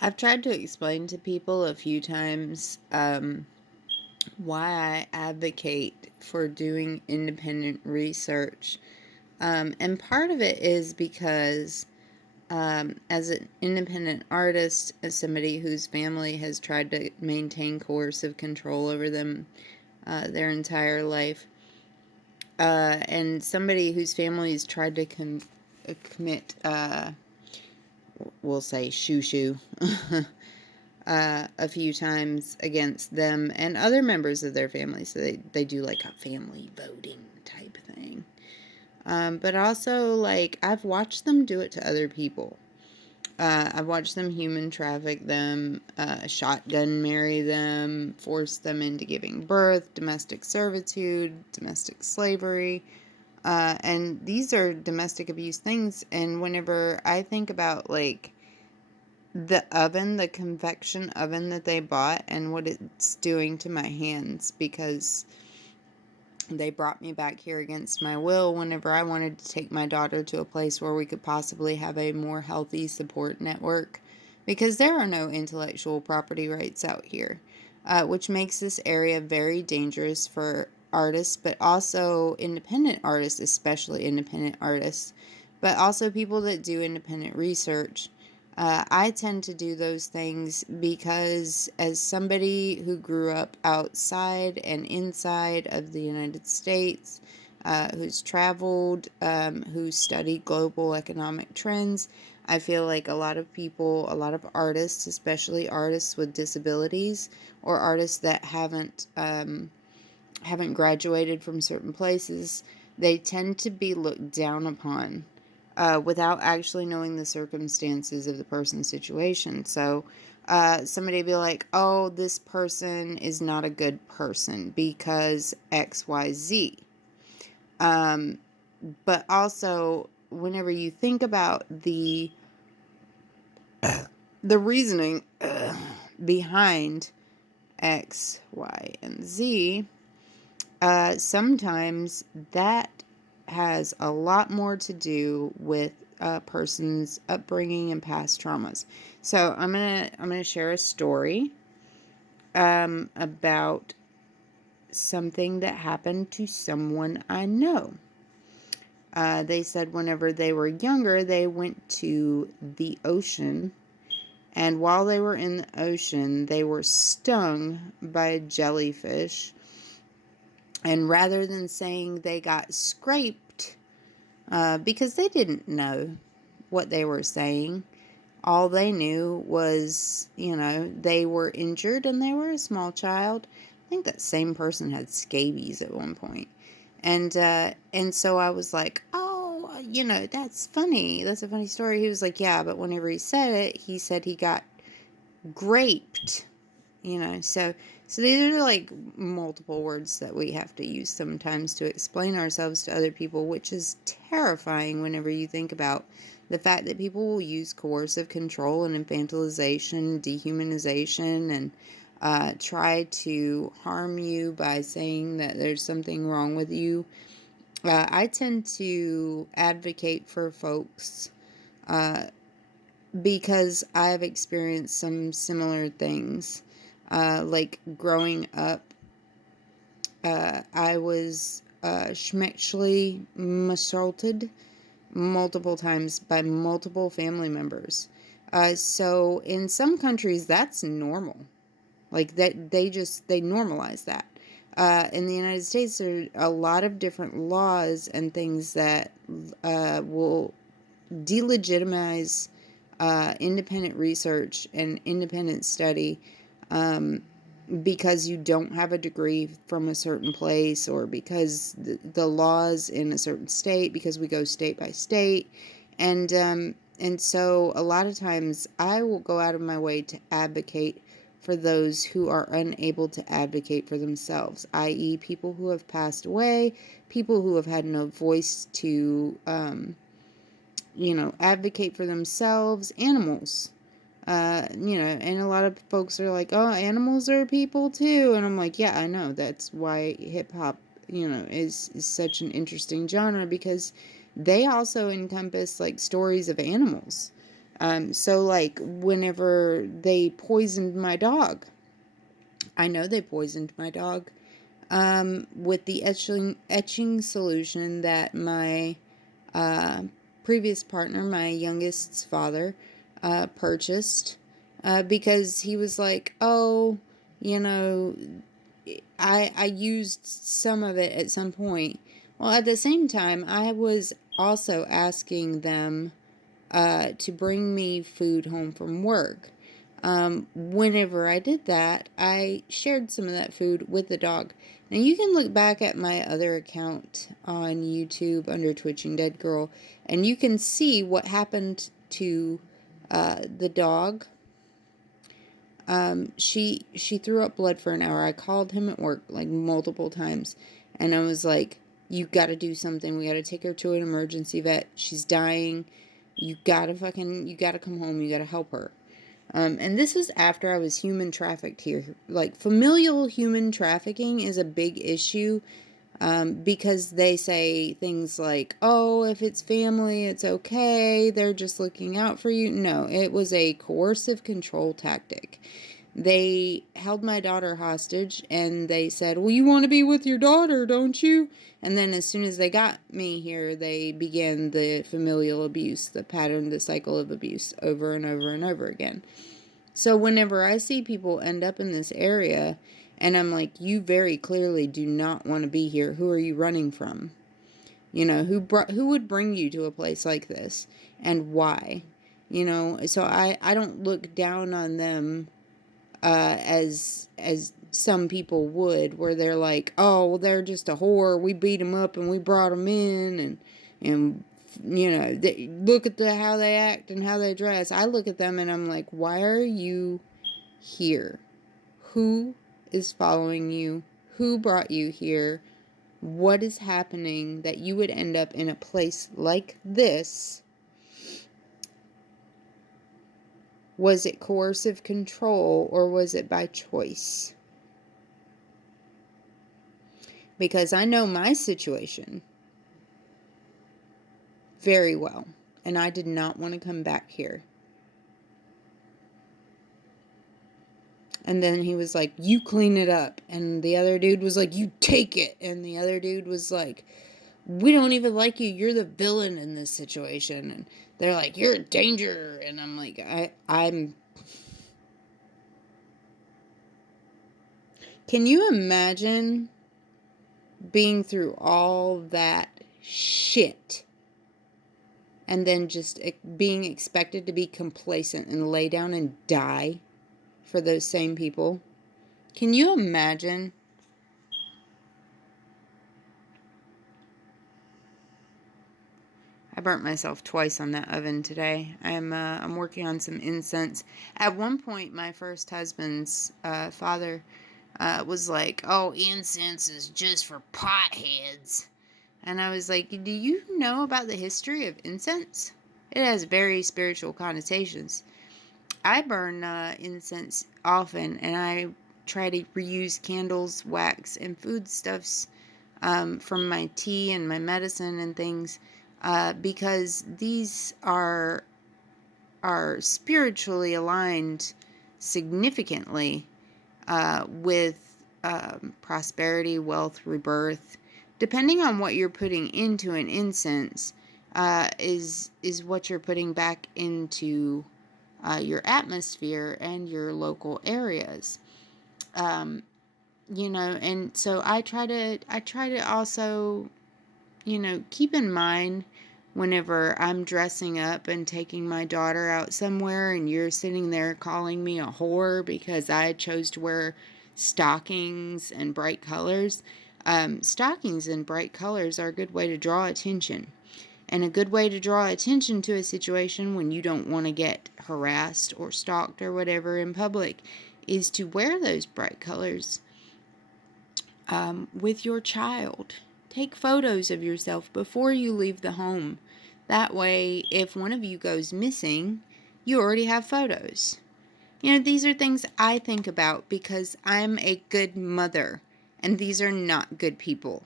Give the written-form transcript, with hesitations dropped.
I've tried to explain to people a few times why I advocate for doing independent research. And part of it is because, as an independent artist, as somebody whose family has tried to maintain coercive control over them their entire life, and somebody whose family has tried to commit, we'll say, shoo a few times against them and other members of their family. So they do like a family voting type thing. But also, like, I've watched them do it to other people. I've watched them human traffic them, shotgun marry them, force them into giving birth, domestic servitude, domestic slavery. And these are domestic abuse things. And whenever I think about, like, the convection oven that they bought and what it's doing to my hands, because they brought me back here against my will whenever I wanted to take my daughter to a place where we could possibly have a more healthy support network, because there are no intellectual property rights out here, which makes this area very dangerous for artists, but also independent artists, especially independent artists, but also people that do independent research. I tend to do those things because, as somebody who grew up outside and inside of the United States, who's traveled, who studied global economic trends, I feel like a lot of people, a lot of artists, especially artists with disabilities or artists that haven't graduated from certain places, they tend to be looked down upon without actually knowing the circumstances of the person's situation. So somebody be like, oh, this person is not a good person because XYZ. But also, whenever you think about the reasoning behind X, Y, and Z, sometimes that has a lot more to do with a person's upbringing and past traumas. So I'm gonna share a story about something that happened to someone I know. They said whenever they were younger, they went to the ocean, and while they were in the ocean, they were stung by a jellyfish. And rather than saying they got scraped, because they didn't know what they were saying, all they knew was, they were injured and they were a small child. I think that same person had scabies at one point. And so I was like, oh, that's funny. That's a funny story. He was like, yeah, but whenever he said it, he said he got graped. So these are like multiple words that we have to use sometimes to explain ourselves to other people, which is terrifying whenever you think about the fact that people will use coercive control and infantilization, dehumanization, and try to harm you by saying that there's something wrong with you. I tend to advocate for folks because I've experienced some similar things. Like growing up, I was schmexually assaulted multiple times by multiple family members. So in some countries, that's normal. Like that, they normalize that. In the United States, there are a lot of different laws and things that will delegitimize independent research and independent study, because you don't have a degree from a certain place, or because the laws in a certain state, because we go state by state. And so a lot of times I will go out of my way to advocate for those who are unable to advocate for themselves, i.e., people who have passed away, people who have had no voice to advocate for themselves, animals. And a lot of folks are like, oh, animals are people too. And I'm like, yeah, I know. That's why hip hop, is such an interesting genre, because they also encompass like stories of animals. So, like, whenever they poisoned my dog, I know they poisoned my dog with the etching solution that my uh, previous partner, my youngest's father, purchased because he was like, oh, you know, I used some of it at some point. Well, at the same time, I was also asking them to bring me food home from work. Whenever I did that, I shared some of that food with the dog. Now, you can look back at my other account on YouTube under Twitching Dead Girl, and you can see what happened to the dog. She threw up blood for an hour. I called him at work like multiple times, and I was like, "You got to do something. We got to take her to an emergency vet. She's dying. You gotta come home. You gotta help her." And this was after I was human trafficked here. Like, familial human trafficking is a big issue because they say things like, oh, if it's family, it's okay. They're just looking out for you. No, it was a coercive control tactic. They held my daughter hostage and they said, well, you want to be with your daughter, don't you? And then as soon as they got me here, they began the familial abuse, the pattern, the cycle of abuse over and over and over again. So whenever I see people end up in this area and I'm like, you very clearly do not want to be here. Who are you running from? You know, who would bring you to a place like this and why? You know, so I don't look down on them as some people would, where they're like, oh, well, they're just a whore. We beat them up and we brought them in, and you know, look at how they act and how they dress. I look at them and I'm like, why are you here? Who is following you? Who brought you here? What is happening that you would end up in a place like this? Was it coercive control or was it by choice? Because I know my situation very well, and I did not want to come back here. And then he was like, you clean it up. And the other dude was like, you take it. And the other dude was like, we don't even like you. You're the villain in this situation. And they're like, you're a danger. And I'm like, I'm... Can you imagine being through all that shit and then just being expected to be complacent and lay down and die for those same people? Can you imagine? I burnt myself twice on that oven today. I'm working on some incense. At one point, my first husband's father was like, "Oh, incense is just for potheads," and I was like, "Do you know about the history of incense? It has very spiritual connotations." I burn incense often, and I try to reuse candles, wax, and foodstuffs from my tea and my medicine and things because these are spiritually aligned significantly with prosperity, wealth, rebirth. Depending on what you're putting into an incense, is what you're putting back into your atmosphere and your local areas. You know, and so I try to also, you know, keep in mind whenever I'm dressing up and taking my daughter out somewhere and you're sitting there calling me a whore because I chose to wear stockings and bright colors. Stockings and bright colors are a good way to draw attention. And a good way to draw attention to a situation when you don't want to get harassed or stalked or whatever in public is to wear those bright colors with your child. Take photos of yourself before you leave the home. That way, if one of you goes missing, you already have photos. You know, these are things I think about because I'm a good mother, and these are not good people.